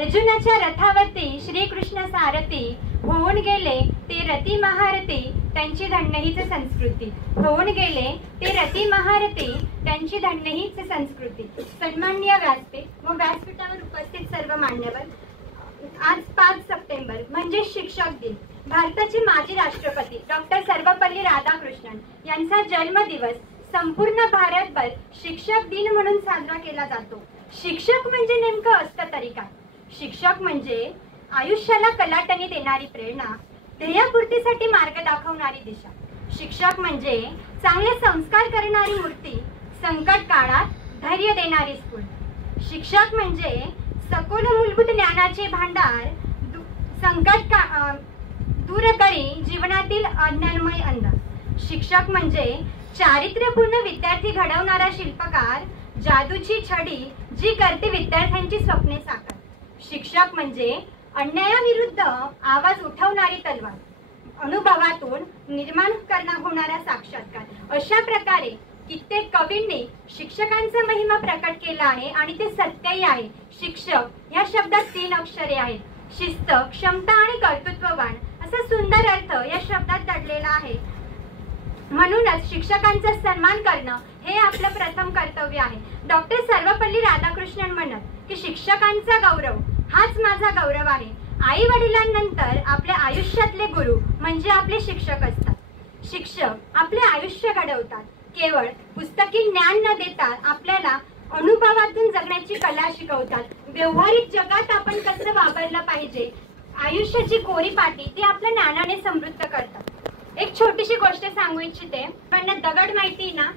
अर्जुनाच्या रथावरती श्रीकृष्ण सारथी होऊन गेले ते रती महारथी त्यांची धन्य हीच संस्कृती. होऊन गेले ते रती महारथी त्यांची धन्य हीच संस्कृती. सन्माननीय व्यासपीठ व व्यासपीठावर उपस्थित सर्व मान्यवर, आज 5 सप्टेंबर म्हणजे शिक्षक दिन. भारताचे माजी राष्ट्रपती डॉक्टर सर्वपल्ली राधाकृष्णन यांचा जन्मदिवस संपूर्ण भारतभर शिक्षक दिन म्हणून साजरा केला जातो. शिक्षक म्हणजे नेमकं असतं तरी काय? शिक्षक म्हणजे आयुष्याला कलाटणी देणारी प्रेरणा, ध्येयपूर्तीसाठी मार्ग दाखवणारी दिशा. शिक्षक म्हणजे चांगले संस्कार करणारी मूर्ती, संकट काळात धैर्य देणारी स्फूर्त. शिक्षक म्हणजे सखोल मूलभूत ज्ञानाचे भांडार, दूर करी जीवनातील अज्ञानमय अंधार. शिक्षक म्हणजे चारित्र्यपूर्ण विद्यार्थी घडवणारा शिल्पकार, जादूची छडी जी करते विद्यार्थ्यांची स्वप्ने साकार. शिक्षक म्हणजे अन्यायाविरुद्ध आवाज उठवणारी तलवार, अनुभवातून निर्माण होणारा साक्षात्कार. अशा प्रकारे कित्येक कवींनी शिक्षकांचा महिमा प्रकट केला आहे आणि ते सत्यही आहे. शिक्षक या शब्दात 3 अक्षरे आहेत. शिस्त, क्षमता आणि कर्तृत्ववान असा सुंदर अर्थ या शब्दात दडलेला आहे. म्हणूनच शिक्षकांचा सन्मान करणं हे आपलं प्रथम कर्तव्य आहे. डॉक्टर सर्वपल्ली राधाकृष्णन म्हणत की शिक्षकांचा गौरव हाच माझा गौरव आहे. आई वडिलांनंतर आपल्या आयुष्यातले गुरु म्हणजे आपले शिक्षक असतात. शिक्षक आपले आयुष्य घडवतात. केवळ पुस्तकी ज्ञान न देता आपल्याला अनुभवातून जगण्याची कला शिकवतात. व्यवहारिक जगात आपण कसं वावरलं पाहिजे, आयुष्याची कोरी पाटी ती आपल्या ज्ञानाने समृद्ध करतात. एक छोटीशी गोष्ट सांगू इच्छिते. पण दगड माहिती ना,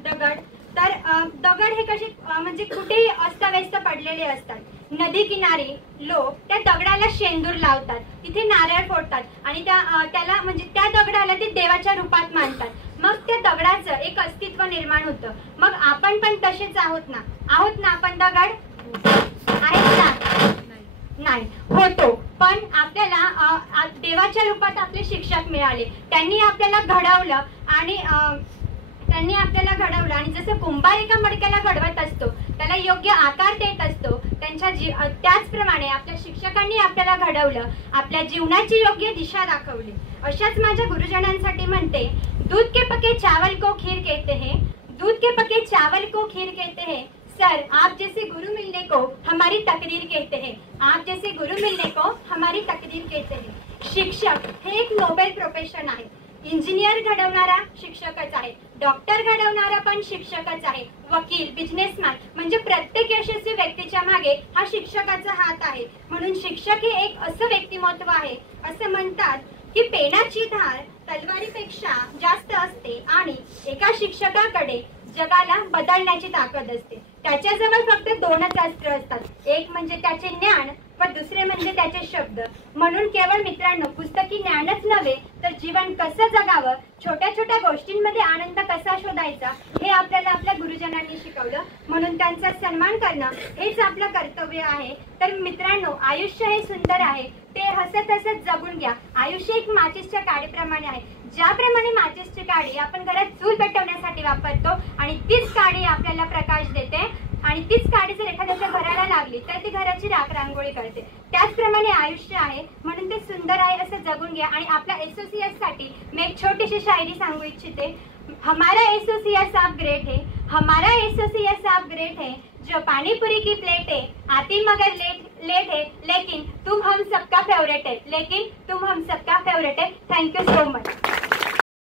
दगड तर दगड हे कसे म्हणजे कुठेही अस्तव्यस्त पडलेले असतात. नदी किनारी लोक त्या दगडाला शेंदूर लावतात, तिथे नारळ फोडतात आणि त्याला म्हणजे त्या दगडाला ते देवाच्या रूपात मानतात. मग त्या दगडाचं एक अस्तित्व निर्माण होतं. मग आपण पण तसेच आहोत ना आपण दगड आहेत ना? नाही होतो. पण आपल्याला देवाच्या रूपात आपले शिक्षक मिळाले. त्यांनी आपल्याला घडवलं आणि जसं कुंभार एका मडक्याला घडवत असतो, त्याला योग्य आकार देत असतो, त्याचप्रमाणे आपल्या शिक्षकांनी आपल्याला घडवलं, आपल्या जीवनाची योग्य दिशा दाखवली. अशाच माझ्या गुरुजनांसाठी म्हणते, दूध के पके चावल को खीर कहते हैं, दूध के पके चावल को खीर कहते हैं. सर, आप जैसे गुरु मिलने को हमारी तकदीर कहते हैं. आप जैसे गुरु मिलने को हमारी तकदीर कहते हैं. शिक्षक हे एक नोबेल प्रोफेशन आहे. इंजिनियर घडवणारा शिक्षकच आहे, डॉक्टर घडवणारा पण शिक्षकच आहे, वकील, बिझनेसमॅन म्हणजे प्रत्येक यशस्वी व्यक्तीच्या मागे हा शिक्षकाचा हात आहे. म्हणून शिक्षक हे एक असं व्यक्तिमत्व आहे. असं म्हणतात की पेनाची धार तलवारीपेक्षा जास्त असते आणि एका शिक्षकाकडे जगाला बदलण्याची ताकद असते. त्याच्याजवळ फक्त 2च अस्त्र असतात, एक म्हणजे त्याचे ज्ञान व दुसरे म्हणजे त्याचे शब्द. म्हणून केवळ मित्रांनो, पुस्तकी ज्ञानच नव्हे तर जीवन कसं जगावं, छोट्या छोट्या गोष्टींमध्ये आनंद कसा शोधायचा हे आपल्याला आपल्या गुरुजनांनी शिकवलं. म्हणून त्यांचा सन्मान करणं हेच आपलं कर्तव्य आहे. तर मित्रांनो, आयुष्य हे सुंदर आहे, ते हसत हसत जगून घ्या. आयुष्य एक माचीसच्या काडीप्रमाणे आहे. ज्याप्रमाणे माचीसची काडी आपण घरात चूल पेटवण्यासाठी वापरतो आणि तीच काडी आपल्याला प्रकाश देते आणि तीच काडी जर एखाद्याच्या घराला लागली तर ती घराची रांगोळी करते. त्याचप्रमाणे आयुष्य आहे. म्हणून ते सुंदर आहे असं जगून घ्या. आणि आपल्या एसोसिएट साठी मी एक छोटीशी शायरी सांगू इच्छिते. हमारा एसोसिएट साहब ग्रेट है, हमारा एसोसिएट साहब ग्रेट है, जो पानीपुरी की प्लेट है आती मगर लेट है, लेकिन तुम हम सबका फेवरेट है, लेकिन तुम हम सबका फेवरेट है. Thank you so much.